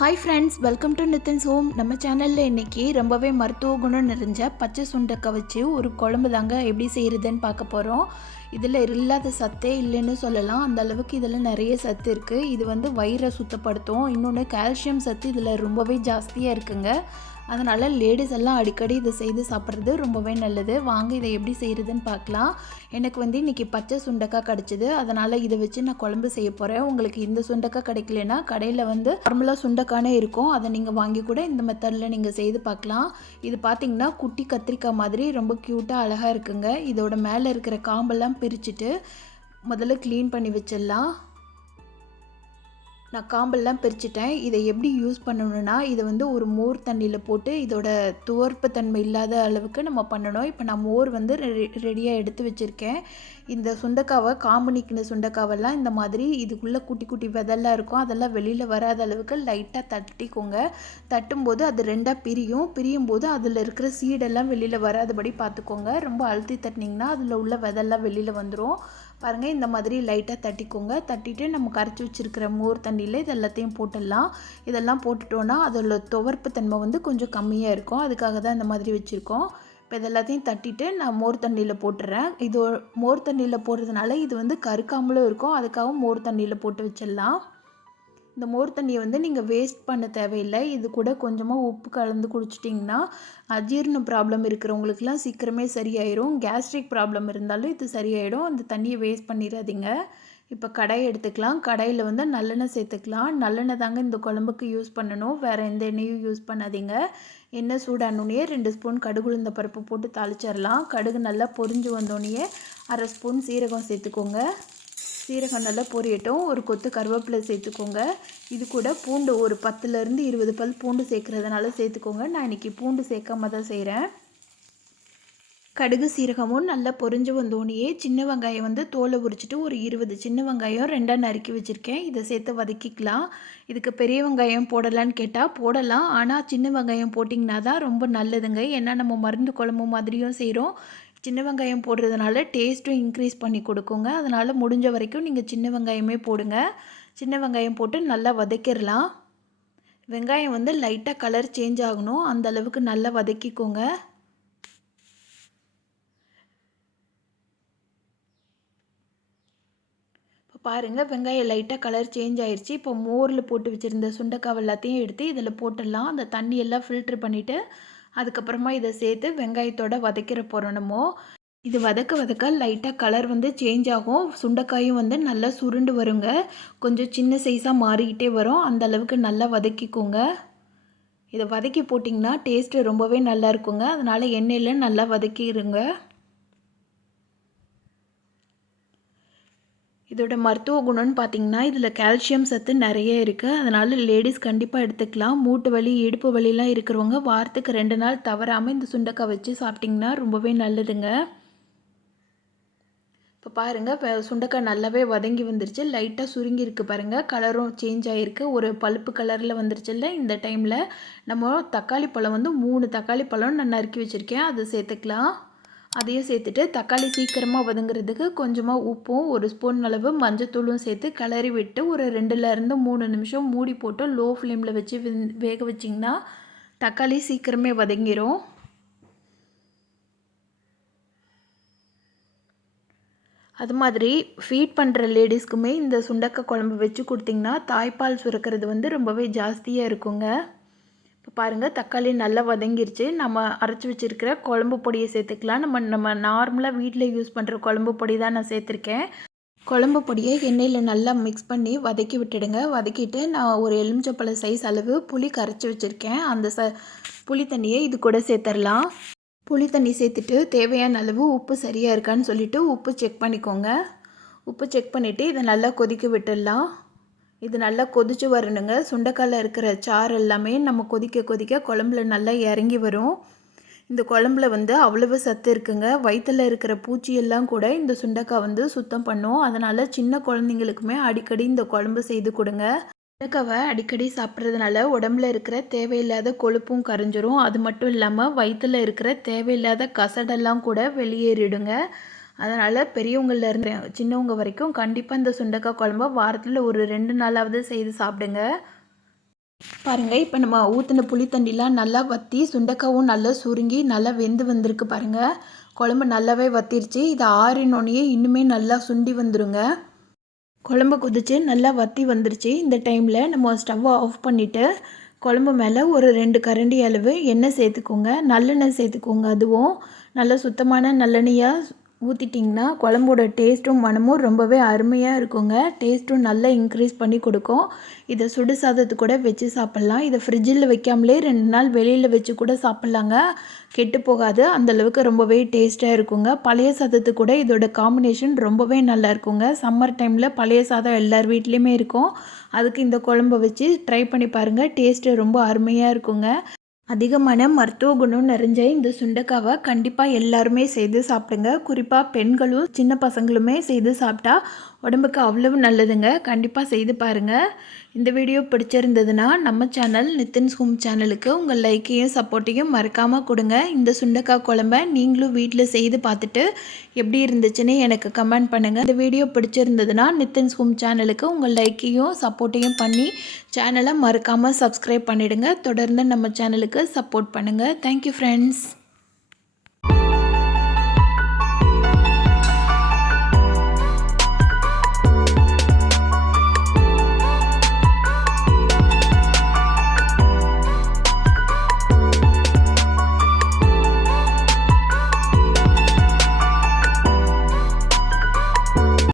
Hi friends, welcome to Nithin's home. நம்ம சேனலில் இன்றைக்கி ரொம்பவே மருத்துவ குணம் நிறைஞ்ச பச்சை சுண்டக்காய் வச்சு ஒரு குழம்பு தாங்க எப்படி செய்கிறதுன்னு பார்க்க போகிறோம். இதில் இல்லாத சத்தே இல்லைன்னு சொல்லலாம். அந்த அளவுக்கு இதில் நிறைய சத்து இருக்குது. இது வந்து வயிறை சுத்தப்படுத்தும். இன்னொன்று கால்சியம் சத்து இதில் ரொம்பவே ஜாஸ்தியாக இருக்குங்க. அதனால் லேடிஸ் எல்லாம் அடிக்கடி இதை செய்து சாப்பிட்றது ரொம்பவே நல்லது. வாங்க இதை எப்படி செய்கிறதுன்னு பார்க்கலாம். எனக்கு வந்து இன்றைக்கி பச்சை சுண்டக்காய் கிடச்சிது. அதனால் இதை வச்சு நான் குழம்பு செய்ய போகிறேன். உங்களுக்கு இந்த சுண்டக்காய் கிடைக்கலனா கடையில் வந்து நார்மலாக சுண்டக்கானே இருக்கும். அதை நீங்கள் வாங்கி கூட இந்த மெத்தடில் நீங்கள் செய்து பார்க்கலாம். இது பார்த்திங்கன்னா குட்டி கத்திரிக்காய் மாதிரி ரொம்ப க்யூட்டாக அழகாக இருக்குங்க. இதோட மேலே இருக்கிற காம்பெல்லாம் பிரிச்சுட்டு முதல்ல க்ளீன் பண்ணி வச்சிடலாம். நான் காம்பெல்லாம் பிரிச்சுட்டேன். இதை எப்படி யூஸ் பண்ணணுன்னா, இதை வந்து ஒரு மோர் தண்ணியில் போட்டு இதோட துவர்ப்பு தன்மை இல்லாத அளவுக்கு நம்ம பண்ணணும். இப்போ நான் மோர் வந்து ரெடியாக எடுத்து வச்சுருக்கேன். இந்த சுண்டக்காவை காம்பு நீக்கின சுண்டக்காவெல்லாம் இந்த மாதிரி இதுக்குள்ளே குட்டி குட்டி விதெல்லாம் இருக்கும். அதெல்லாம் வெளியில் வராத அளவுக்கு லைட்டாக தட்டிக்கோங்க. தட்டும்போது அது ரெண்டாக பிரியும் போது அதில் இருக்கிற சீடெல்லாம் வெளியில் வராதபடி பார்த்துக்கோங்க. ரொம்ப அழுத்தி தட்டினீங்கன்னா அதில் உள்ள விதெல்லாம் வெளியில் வந்துடும். பாருங்கள், இந்த மாதிரி லைட்டாக தட்டிக்கோங்க. தட்டிட்டு நம்ம கரைச்சி வச்சுருக்கிற மோர் தண்ணியில் இது எல்லாத்தையும் போட்டுடலாம். இதெல்லாம் போட்டுட்டோன்னா அதோட துவர்ப்பு தன்மை வந்து கொஞ்சம் கம்மியாக இருக்கும். அதுக்காக தான் இந்த மாதிரி வச்சுருக்கோம். இப்போ இதெல்லாத்தையும் தட்டிட்டு நான் மோர் தண்ணியில் போட்டுறேன். இது மோர் தண்ணியில் போடுறதுனால இது வந்து கருக்காமலும் இருக்கும். அதுக்காக மோர் தண்ணியில் போட்டு வச்சிடலாம். இந்த மோர் தண்ணியை வந்து நீங்கள் வேஸ்ட் பண்ண தேவையில்லை. இது கூட கொஞ்சமாக உப்பு கலந்து குடிச்சிட்டிங்கன்னா அஜீரண ப்ராப்ளம் இருக்கிறவங்களுக்குலாம் சீக்கிரமே சரியாயிடும். கேஸ்ட்ரிக் ப்ராப்ளம் இருந்தாலும் இது சரியாயிடும். அந்த தண்ணியை வேஸ்ட் பண்ணிடாதீங்க. இப்போ கடாயை எடுத்துக்கலாம். கடாயில் வந்து நல்லெண்ணெய் சேர்த்துக்கலாம். நல்லெண்ணெய் தாங்க இந்த குழம்புக்கு யூஸ் பண்ணணும். வேறு எந்த எண்ணெயும் யூஸ் பண்ணாதீங்க. எண்ணெய் சூடானோடனே 2 ஸ்பூன் கடுகு உளுந்த பருப்பு போட்டு தாளிச்சிடலாம். கடுகு நல்லா பொரிஞ்சு வந்தோடனே 1/2 ஸ்பூன் சீரகம் சேர்த்துக்கோங்க. சீரகம் நல்லா பொரியட்டும். ஒரு கொத்து கருவேப்பிலை சேர்த்துக்கோங்க. இது கூட பூண்டு ஒரு 10லேருந்து 20 பல் பூண்டு சேர்க்குறதுனால சேர்த்துக்கோங்க. நான் இன்றைக்கி பூண்டு சேர்க்காம தான் செய்கிறேன். கடுகு சீரகமும் நல்லா பொரிஞ்சு வந்தோடனே சின்ன வெங்காயம் வந்து தோலை உரிச்சிட்டு ஒரு 20 சின்ன வெங்காயம் 2ஆக நறுக்கி வச்சுருக்கேன். இதை சேர்த்து வதக்கிக்கலாம். இதுக்கு பெரிய வெங்காயம் போடலான்னு கேட்டால் போடலாம். ஆனால் சின்ன வெங்காயம் போட்டிங்கன்னா தான் ரொம்ப நல்லதுங்க. ஏன்னா நம்ம மருந்து குழம்பு மாதிரியும் செய்கிறோம். சின்ன வெங்காயம் போடுறதுனால டேஸ்ட்டும் இன்க்ரீஸ் பண்ணி கொடுக்குங்க. அதனால் முடிஞ்ச வரைக்கும் நீங்கள் சின்ன வெங்காயமே போடுங்க. சின்ன வெங்காயம் போட்டு நல்லா வதக்கிடலாம். வெங்காயம் வந்து லைட்டாக கலர் சேஞ்ச் ஆகணும். அந்த அளவுக்கு நல்லா வதக்கிக்கோங்க. இப்போ பாருங்கள், வெங்காயம் லைட்டாக கலர் சேஞ்ச் ஆயிடுச்சு. இப்போ மோரில் போட்டு வச்சுருந்த சுண்டக்காய் எல்லாத்தையும் எடுத்து இதில் போட்டுடலாம். அந்த தண்ணியெல்லாம் ஃபில்ட்ரு பண்ணிவிட்டு அதுக்கப்புறமா இதை சேர்த்து வெங்காயத்தோடு வதக்கிற போகிறோமோ. இது வதக்க லைட்டாக கலர் வந்து சேஞ்ச் ஆகும். சுண்டைக்காயும் வந்து நல்லா சுருண்டு வருங்க. கொஞ்சம் சின்ன சைஸாக மாறிக்கிட்டே வரும். அந்த அளவுக்கு நல்லா வதக்கிக்கோங்க. இதை வதக்கி போட்டிங்கன்னா டேஸ்ட்டு ரொம்பவே நல்லா இருக்குங்க. அதனால் எண்ணெயில் நல்லா வதக்கிடுங்க. இதோட மருத்துவ குணம்னு பார்த்திங்கன்னா இதில் கால்சியம் சத்து நிறைய இருக்குது. அதனால் லேடிஸ் கண்டிப்பாக எடுத்துக்கலாம். மூட்டு வலி, இடுப்பு வலிலாம் இருக்கிறவங்க வாரத்துக்கு 2 நாள் தவறாமல் இந்த சுண்டக்காய் வச்சு சாப்பிட்டிங்கன்னா ரொம்பவே நல்லதுங்க. இப்போ பாருங்கள், சுண்டக்காய் நல்லாவே வதங்கி வந்துருச்சு. லைட்டாக சுருங்கி இருக்குது பாருங்கள். கலரும் சேஞ்ச் ஆகிருக்கு. ஒரு பழுப்பு கலரில் வந்துருச்சுல்ல. இந்த டைமில் நம்ம தக்காளி பழம் வந்து 3 தக்காளி பழம் நான் நறுக்கி வச்சுருக்கேன். அதை சேர்த்துக்கலாம். அதையும் சேர்த்துட்டு தக்காளி சீக்கிரமாக வதங்குறதுக்கு கொஞ்சமாக உப்பும் 1 ஸ்பூன் அளவு மஞ்சத்தூளும் சேர்த்து கிளறி விட்டு ஒரு 2லேருந்து 3 நிமிஷம் மூடி போட்டு லோ ஃப்ளேமில் வச்சு வேக வச்சிங்கன்னா தக்காளி சீக்கிரமே வதங்கிடும். அது மாதிரி ஃபீட் பண்ணுற லேடிஸ்க்குமே இந்த சுண்டக்காய் குழம்பு வச்சு கொடுத்திங்கன்னா தாய்ப்பால் சுரக்கிறது வந்து ரொம்பவே ஜாஸ்தியாக இருக்குங்க. இப்போ பாருங்கள், தக்காளி நல்லா வதங்கிருச்சு. நம்ம அரைச்சி வச்சுருக்கிற குழம்பு பொடியை சேர்த்துக்கலாம். நம்ம நார்மலாக வீட்டில் யூஸ் பண்ணுற குழம்பு பொடி தான் நான் சேர்த்துருக்கேன். குழம்பு பொடியை எண்ணெயில் நல்லா மிக்ஸ் பண்ணி வதக்கி விட்டுடுங்க. வதக்கிட்டு நான் ஒரு எலுமிச்சப்பழ சைஸ் அளவு புளி கரைச்சி வச்சுருக்கேன். அந்த புளி தண்ணியை இது கூட சேர்த்துடலாம். புளி தண்ணி சேர்த்துட்டு தேவையான அளவு உப்பு சரியாக இருக்கான்னு சொல்லிவிட்டு உப்பு செக் பண்ணிக்கோங்க. உப்பு செக் பண்ணிவிட்டு இதை நல்லா கொதிக்க விட்டுடலாம். இது நல்லா கொதித்து வரணுங்க. சுண்டைக்காயில் இருக்கிற சாறு எல்லாமே நம்ம கொதிக்க குழம்புல நல்லா இறங்கி வரும். இந்த குழம்புல வந்து அவ்வளவு சத்து இருக்குங்க. வயிற்றில் இருக்கிற பூச்சியெல்லாம் கூட இந்த சுண்டைக்காய் வந்து சுத்தம் பண்ணும். அதனால் சின்ன குழந்தைங்களுக்குமே அடிக்கடி இந்த குழம்பு செய்து கொடுங்க. சுண்டைக்காவை அடிக்கடி சாப்பிட்றதுனால உடம்புல இருக்கிற தேவையில்லாத கொழுப்பும் கரைஞ்சிரும். அது மட்டும் இல்லாமல் வயிற்றில் இருக்கிற தேவையில்லாத கசடெல்லாம் கூட வெளியேறிடுங்க. அதனால் பெரியவங்கள்லேருந்து சின்னவங்க வரைக்கும் கண்டிப்பாக இந்த சுண்டக்காய் குழம்ப வாரத்தில் ஒரு 2 நாளாவது செய்து சாப்பிடுங்க. பாருங்கள், இப்போ நம்ம ஊற்றின புளி தண்ணிலாம் நல்லா வற்றி சுண்டக்காவும் நல்லா சுருங்கி நல்லா வெந்து வந்திருக்கு பாருங்கள். குழம்பு நல்லாவே வற்றிருச்சு. இதை ஆறினோடனே இன்னுமே நல்லா சுண்டி வந்துருங்க. குழம்பு கொதிச்சு நல்லா வற்றி வந்துருச்சு. இந்த டைமில் நம்ம ஸ்டவ்வை ஆஃப் பண்ணிவிட்டு குழம்பு மேலே ஒரு 2 கரண்டி அளவு எண்ணெய் சேர்த்துக்கோங்க. நல்லெண்ணெய் சேர்த்துக்கோங்க. அதுவும் நல்ல சுத்தமான நல்லெண்ணெயாக ஊற்றிட்டிங்கன்னா குழம்போட டேஸ்ட்டும் மனமும் ரொம்பவே அருமையாக இருக்குங்க. டேஸ்ட்டும் நல்லா இன்க்ரீஸ் பண்ணி கொடுக்கும். இதை சுடு சாதத்து கூட வச்சு சாப்பிட்லாம். இதை ஃப்ரிட்ஜில் வைக்காமலே 2 நாள் வெளியில் வச்சு கூட சாப்பிட்லாங்க. கெட்டு போகாது. அந்தளவுக்கு ரொம்பவே டேஸ்ட்டாக இருக்குங்க. பழைய சாதத்து கூட இதோட காம்பினேஷன் ரொம்பவே நல்லா இருக்குங்க. சம்மர் டைமில் பழைய சாதம் எல்லார் வீட்லேயுமே இருக்கும். அதுக்கு இந்த குழம்பை வச்சு ட்ரை பண்ணி பாருங்கள். டேஸ்ட்டு ரொம்ப அருமையாக இருக்குங்க. அதிகமான மருத்துவ குணம் நிறைஞ்ச இந்த சுண்டைக்காவை கண்டிப்பாக எல்லாருமே செய்து சாப்பிடுங்க. குறிப்பாக பெண்களும் சின்ன பசங்களுமே செய்து சாப்பிட்டா உடம்புக்கு அவ்வளவு நல்லதுங்க. கண்டிப்பாக செய்து பாருங்கள். இந்த வீடியோ பிடிச்சிருந்ததுன்னா நம்ம சேனல் நித்தின்ஸ் ஹோம் சேனலுக்கு உங்கள் லைக்கையும் சப்போர்ட்டையும் மறக்காமல் கொடுங்க. இந்த சுண்டைக்காய் குழம்ப நீங்களும் வீட்டில் செய்து பார்த்துட்டு எப்படி இருந்துச்சுன்னு எனக்கு கமெண்ட் பண்ணுங்கள். இந்த வீடியோ பிடிச்சிருந்ததுன்னா நித்தின்ஸ் ஹோம் சேனலுக்கு உங்கள் லைக்கையும் சப்போர்ட்டையும் பண்ணி சேனலை மறக்காமல் சப்ஸ்கிரைப் பண்ணிவிடுங்க. தொடர்ந்து நம்ம சேனலுக்கு சப்போர்ட் பண்ணுங்கள். Thank you friends.